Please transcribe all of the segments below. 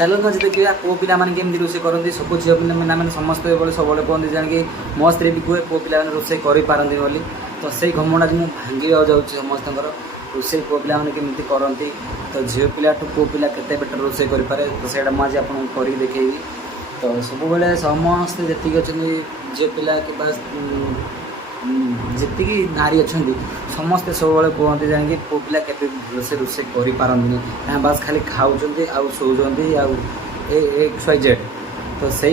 चलो आज देखिए पुओ पिला केमी रोसे करते सब झील पिला मैंने समस्त सब कहते जाणी मो स्त्री भी कहे पुओ पिला रोसे करपारती बोली तो से घमंड आज मुझे भांगी जाऊँगी समस्त रोसे पुओ पिला केमी करती तो झील पिला पुओ पिला केते बेटर रोसे करें तो सहीटा मुझे आपको कर देखी तो सब बेले समस्ते जी अच्छा झील पिला जी नारी अच्छा समस्ते सब कहते जाकि पुओ पिला के भलसे रोसे करपारती बास खाली खाऊँ आउ शोचती XYZ तो से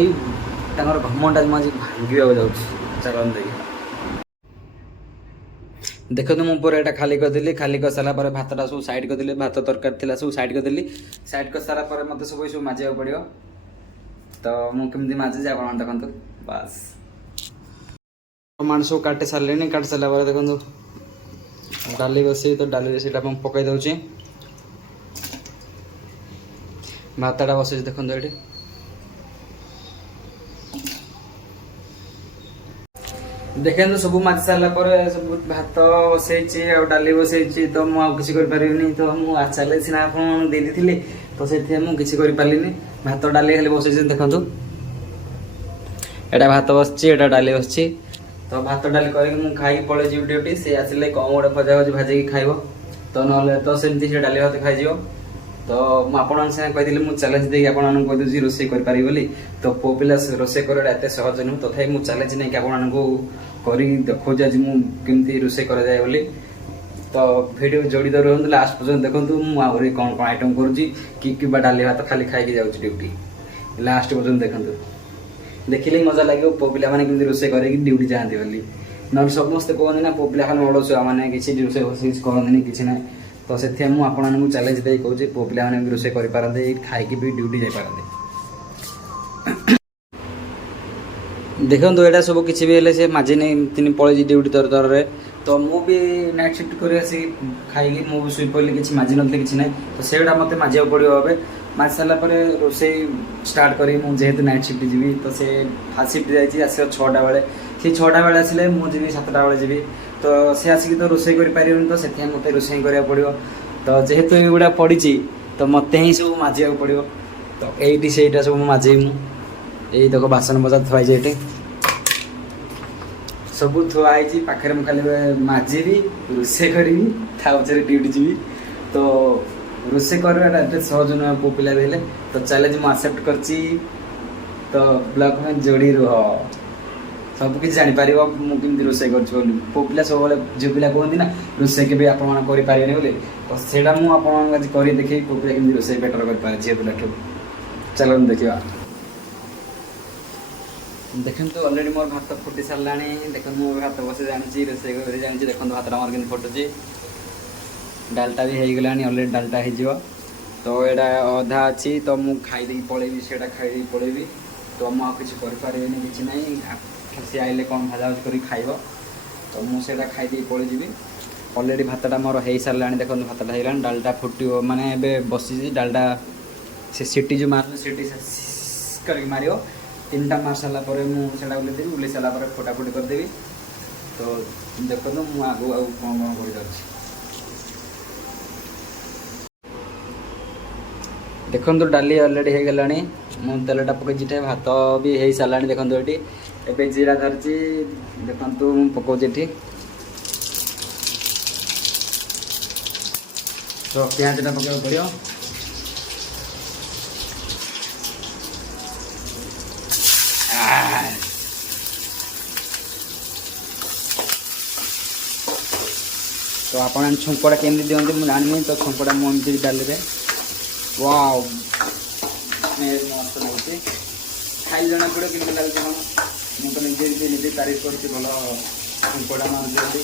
घमंड आज मुझे भांगा जाऊँ चलन देखो तो मुझे यहाँ खाली कर सारापर भातटा सब साइड करदेली भात तरकारी सब साइड करदेली साइड कर सारापर मत सब सब माजिया पड़ो तो मुझे माजिजे आप देखो बास टमाटो सब काटि सारे काटि सारापर देखो डाली बसई तो डाली बस पकई दूसरी भातटा बसई देखो ये देखे तो सब माजी सारापर सब भात बसई डाली बसई तो मुझे किसी तो मुझे चले सीना आप देती तो से मुझे पार्ली भात डाली खाली बसई देखो यहाँ भात बसची डाली बसची तो भात डाली कर खाई पड़े ड्यूटी सी आसिले कौन गोटे भजा भजी भाजिकी खाइब तो ना तो सेमती से डाली भात खाई तो मुझे कही मुझे चैलेंज देकी आपको रोसे करी तो पुओ पिला रोसे करवाटा एत सहज नुह तथा मुझे चैलेंज नहीं कि आपको कर देखा आज मुझे रोसे कराए बोली तो भिडियो जड़ित रुहतु लास्ट पर्यटन देखूँ मुझे कौन कौन आइटम करुँची डाली भात खाली खाई जाऊँगी ड्यूटी लास्ट पर्यटन देखूँ देखिले मजा लगे पुओ पिला मैंने रोसे कर ड्यूटी जाती बोली ना समस्ते कहते ना पुओ पिला खाली बड़ छुआ मैंने किसी रोसे कहते किसी ना तो से आपको चैलेंज दे कहूँ पुओ पिला मैंने रोसे करपारते खाई भी ड्यूटी जापारते देखो तो यहाँ सब किसी भी से माजी नहीं तीन पलि ड्यूटी तर तर तो मुझे नाइट शिफ्ट कर खाई मुझे शुई पड़े कि माजी नी कि ना तो से मत माजा पड़ो हे माजी सारापर रोसे स्टार्ट करी जेहेतु नाइट शिफ्ट जी तो से फास्ट शिफ्ट जाइए आस 6टा बेले सी 6टा बेले आसिले मुझे 7टा बेले जी तो सी आसिक तो रोसे कर तो से मत रोसे करा पड़ो तो जेहेतु युवा पड़ी तो मत ही सब माजा पड़ो तो ये सब माजे यही देखो बासन मजा थुआई ये सब थुआई पाखे मुझे खाली माजिबी रोसे करी पचे ड्यूटी जी तो रोसे करवाटा एत सहज नुह पुओ पिला भी तो चैलेंज मुझे एक्सेप्ट करची तो ब्लॉग में जोड़ी रुह सब किसी जापर मुझे रोसे कर पुओ पिला सब झील पिला कहते ना रोसे के भी आपने बोले तो सेटा मुझे कर देखी पुओ पिला केमी रोसे बेटर कर झील पिला चलो देखा देखो तो अलरेडी मोर भात फुटी सारा देखो मुझे भात बस जानी रोसे जानी देखो भात मोर के फुटुची डालटा भी हो गला अलरेडी डालटा हो तो यहाँ अधा अच्छी तो मुझे खाईदे पलैबी से खाई पलैबी तो मुझे किसी करें कि ना सी आइले कौन भाजा भाज कर खाइब तो मुझे खाईदे पलैजी अलरेडी भातटा मोर हो सारा देखो भातटा हो गला डालटा फुट माने बसी डालटा से सीटी जो मार सीटी कर मार 3टा मार सारापर मुझे उल्लेदेवी उल्ले सारापर फटाफट करदेवी तो देखो तो मुझे आगू आगे कौन कौन कर जाऊँ देखो तो डाली अलरेडी हो गला मुझे तेलटा पकई भात भी हो सारा देखो ये एवं जीरा धरची देखो पकाऊँ ये तो पिंजटा पकड़ पड़ो तो आप छुंकड़ा केमी दिखते मुझे जानी तो छुंकड़ा मुझे डाली वाव मस्त लगे खाई जना पड़े कि लगे कौन मुझे निजे निजे तारीफ कर भल छुंकड़ा मारे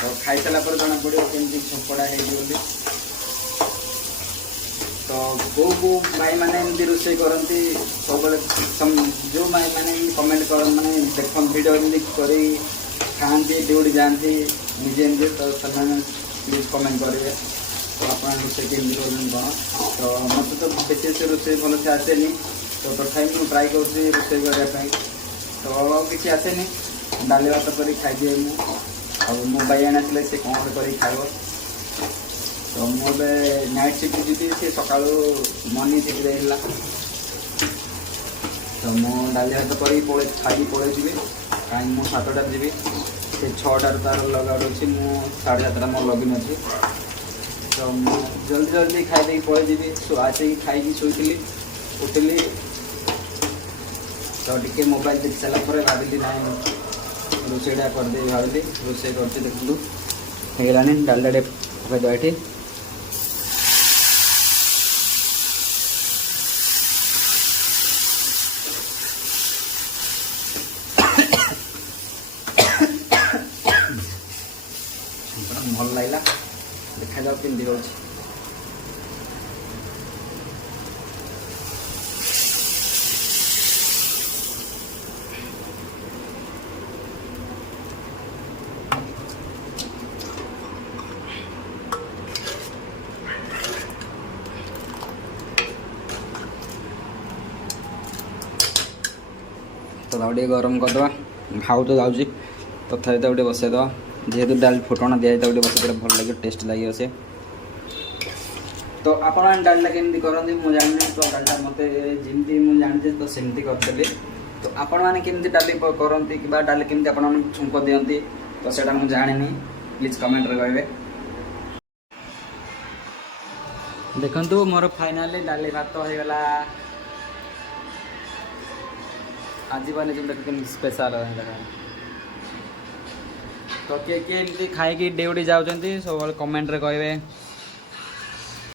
तो खाई सारापर जना पड़ो केमी छुंकड़ा हो तो कौ भाई मैंने एमती रोसे करती सब जो भाई मैंने कमेंट कर माने देख वीडियो एमती कर खाती ड्यूटी जाती निजे निजे तो प्लीज कमेंट करेंगे तो आप रोसे केमी कौन तो मत तो बेस रोसे भल से आसेनी तो तथापि मुझे ट्राए कर रोसे करने तो किसी आसेनी डाली भात कर खाई मुझे मो भाई आने से कौन कर खाइब तो मुझे नाइट शिफ्ट जी सी सका मर्निंग शिफ्ट जाइला तो मु डाली भात कर खाई पड़े जी कहीं मुझे 7टार जी से 6टार तार लगाउट अच्छी मु 7:30 मोर लगिन अच्छी तो जल्दी जल्दी खाई पड़े जी आसिक खाई शोली उठिली तो टे मोबाइल देख सारापर भाविली ना रोसईटा करदे भाविली रोसे कर देखु होगलानी डालडा पकईद ये भल लगला देखा जाओ केमती हो तो टे गरम करदे भाव तो जाऊँगी तथापि तो गोटे बसईद जेहेतु डाल फुटण दिखाई गोटे बसई भल लगे टेस्ट लगे से तो आप डालटा केमती करते मुझे जानी तो डालटा मत जमी मुझे जानी तो सेमती करदेली तो आपण मैंने केमती डाली करती कि डाली केमती आप छुंक दिखती तो सेटा मुझे जानी प्लीज कमेंट कहे देखु मोर फाइनाली डाली भात होगला आज बने देख स्पेशल तो किए किए एमती खाई ड्यूटी जाऊँच सब कमेंट रे कहे